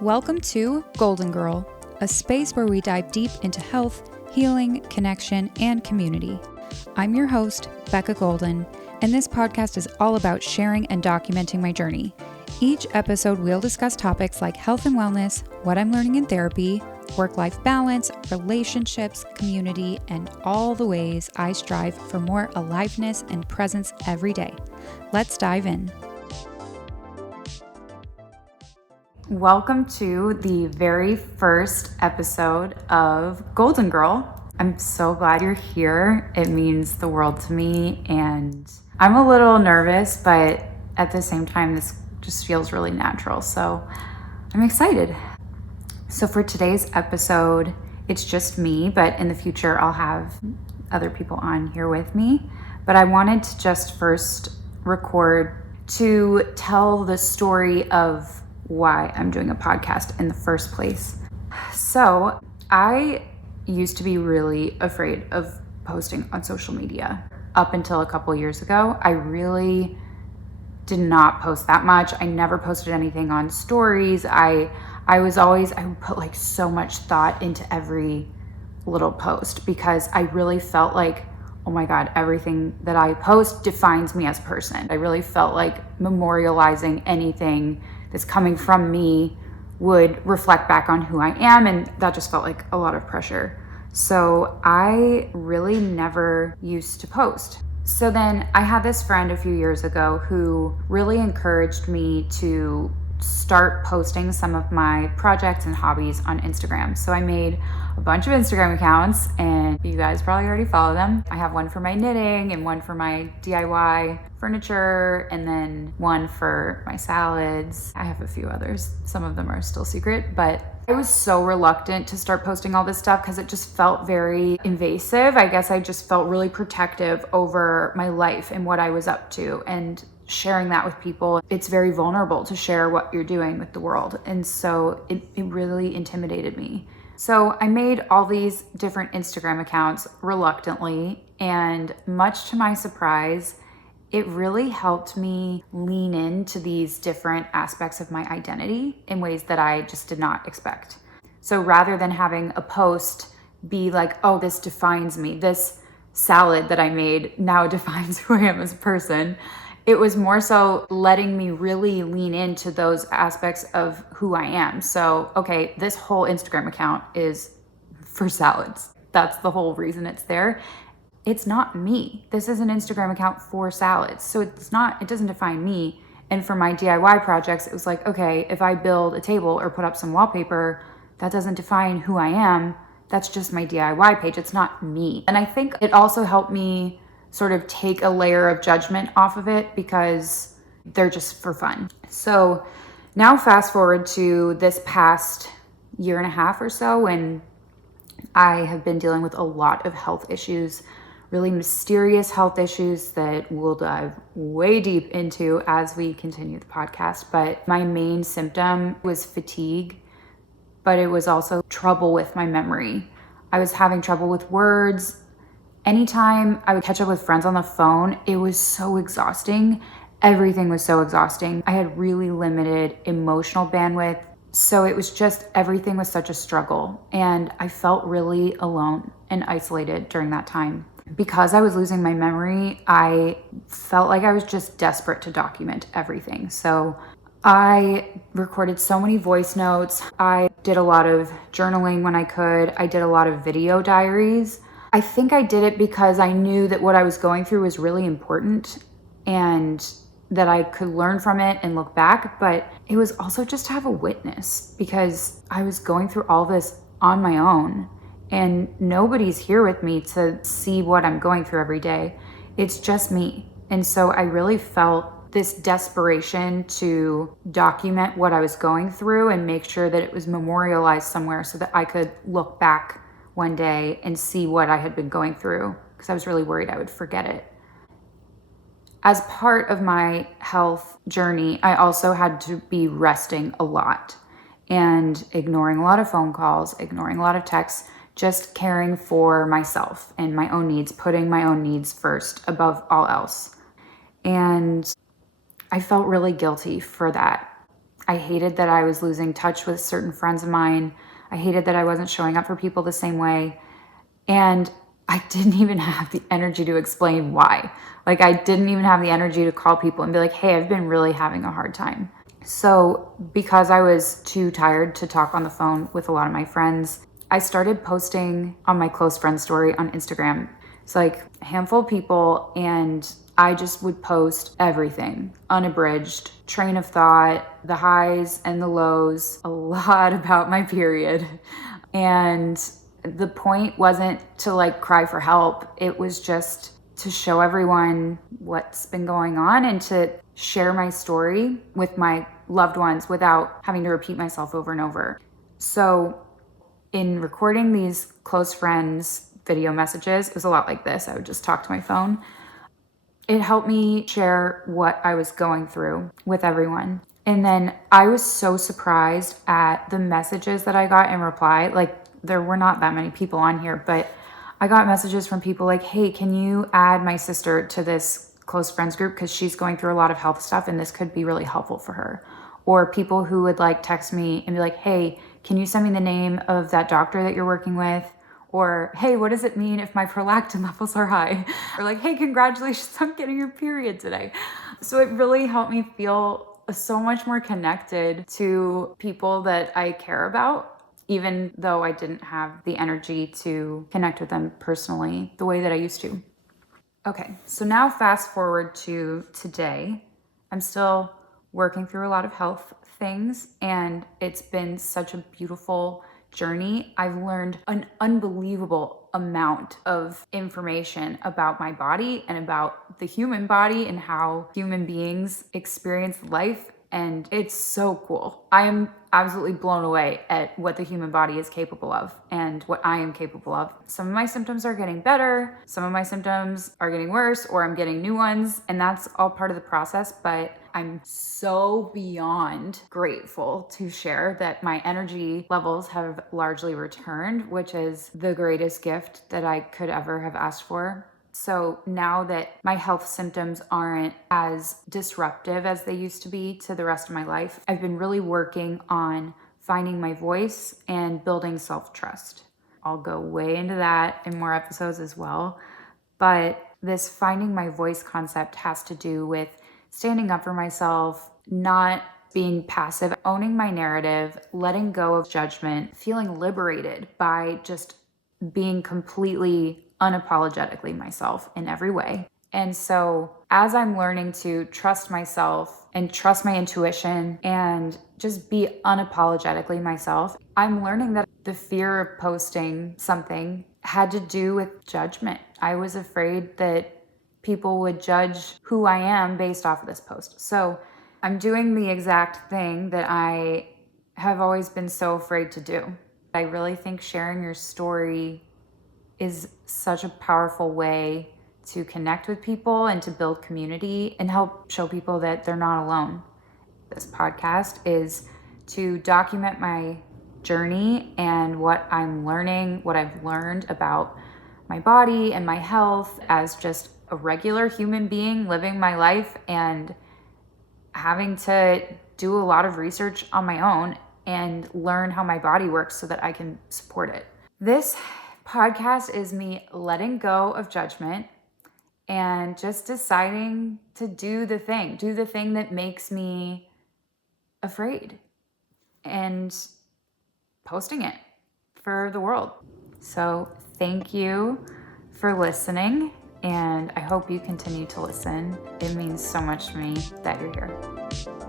Welcome to Golden Girl, a space where we dive deep into health, healing, connection, and community. I'm your host, Becca Golden, and this podcast is all about sharing and documenting my journey. Each episode, we'll discuss topics like health and wellness, what I'm learning in therapy, work-life balance, relationships, community, and all the ways I strive for more aliveness and presence every day. Let's dive in. Welcome to the very first episode of Golden Girl. I'm so glad you're here. It means the world to me, and I'm a little nervous, but at the same time, this just feels really natural, so I'm excited. So for today's episode, it's just me, but in the future, I'll have other people on here with me. But I wanted to just first record to tell the story of why I'm doing a podcast in the first place. So I used to be really afraid of posting on social media. Up until a couple years ago, I really did not post that much. I never posted anything on stories. I would put like so much thought into every little post because I really felt like, oh my God, everything that I post defines me as a person. I really felt like memorializing anything that's coming from me would reflect back on who I am, and that just felt like a lot of pressure. So I really never used to post. So then I had this friend a few years ago who really encouraged me to start posting some of my projects and hobbies on Instagram. So I made a bunch of Instagram accounts, and you guys probably already follow them. I have one for my knitting and one for my DIY furniture, and then one for my salads. I have a few others. Some of them are still secret, but I was so reluctant to start posting all this stuff because it just felt very invasive. I guess I just felt really protective over my life and what I was up to, and sharing that with people. It's very vulnerable to share what you're doing with the world. And so it really intimidated me. So I made all these different Instagram accounts reluctantly, and much to my surprise, it really helped me lean into these different aspects of my identity in ways that I just did not expect. So rather than having a post be like, oh, this defines me, this salad that I made now defines who I am as a person, it was more so letting me really lean into those aspects of who I am. So, okay, this whole Instagram account is for salads. That's the whole reason it's there. It's not me. This is an Instagram account for salads. So it doesn't define me. And for my DIY projects, it was like, okay, if I build a table or put up some wallpaper, that doesn't define who I am. That's just my DIY page. It's not me. And I think it also helped me sort of take a layer of judgment off of it because they're just for fun. So now fast forward to this past year and a half or so, when I have been dealing with a lot of health issues, really mysterious health issues that we'll dive way deep into as we continue the podcast. But my main symptom was fatigue, but it was also trouble with my memory. I was having trouble with words. Anytime I would catch up with friends on the phone, it was so exhausting. Everything was so exhausting. I had really limited emotional bandwidth. So it was just, everything was such a struggle. And I felt really alone and isolated during that time. Because I was losing my memory, I felt like I was just desperate to document everything. So I recorded so many voice notes. I did a lot of journaling when I could. I did a lot of video diaries. I think I did it because I knew that what I was going through was really important and that I could learn from it and look back, but it was also just to have a witness because I was going through all this on my own and nobody's here with me to see what I'm going through every day. It's just me. And so I really felt this desperation to document what I was going through and make sure that it was memorialized somewhere so that I could look back one day and see what I had been going through, because I was really worried I would forget it. As part of my health journey, I also had to be resting a lot and ignoring a lot of phone calls, ignoring a lot of texts, just caring for myself and my own needs, putting my own needs first above all else. And I felt really guilty for that I hated that I was losing touch with certain friends of mine. I hated that I wasn't showing up for people the same way. And I didn't even have the energy to explain why. Like, I didn't even have the energy to call people and be like, hey, I've been really having a hard time. So because I was too tired to talk on the phone with a lot of my friends, I started posting on my close friend story on Instagram. It's like a handful of people, and I just would post everything, unabridged, train of thought, the highs and the lows, a lot about my period. And the point wasn't to like cry for help. It was just to show everyone what's been going on and to share my story with my loved ones without having to repeat myself over and over. So in recording these close friends video messages, it was a lot like this. I would just talk to my phone. It helped me share what I was going through with everyone. And then I was so surprised at the messages that I got in reply. Like, there were not that many people on here, but I got messages from people like, hey, can you add my sister to this close friends group? Because she's going through a lot of health stuff and this could be really helpful for her. Or people who would like text me and be like, hey, can you send me the name of that doctor that you're working with? Or, hey, what does it mean if my prolactin levels are high? Or like, hey, congratulations on getting your period today. So it really helped me feel so much more connected to people that I care about, even though I didn't have the energy to connect with them personally the way that I used to. Okay, so now fast forward to today. I'm still working through a lot of health things, and it's been such a beautiful journey. I've learned an unbelievable amount of information about my body and about the human body and how human beings experience life. And it's so cool. I am absolutely blown away at what the human body is capable of and what I am capable of. Some of my symptoms are getting better. Some of my symptoms are getting worse, or I'm getting new ones. And that's all part of the process. But I'm so beyond grateful to share that my energy levels have largely returned, which is the greatest gift that I could ever have asked for. So now that my health symptoms aren't as disruptive as they used to be to the rest of my life, I've been really working on finding my voice and building self-trust. I'll go way into that in more episodes as well. But this finding my voice concept has to do with standing up for myself, not being passive, owning my narrative, letting go of judgment, feeling liberated by just being completely unapologetically myself in every way. And so as I'm learning to trust myself and trust my intuition and just be unapologetically myself, I'm learning that the fear of posting something had to do with judgment. I was afraid that people would judge who I am based off of this post. So I'm doing the exact thing that I have always been so afraid to do. I really think sharing your story is such a powerful way to connect with people and to build community and help show people that they're not alone. This podcast is to document my journey and what I'm learning, what I've learned about my body and my health as just a regular human being living my life and having to do a lot of research on my own and learn how my body works so that I can support it. This podcast is me letting go of judgment and just deciding to do the thing that makes me afraid, and posting it for the world. So thank you for listening, and I hope you continue to listen. It means so much to me that you're here.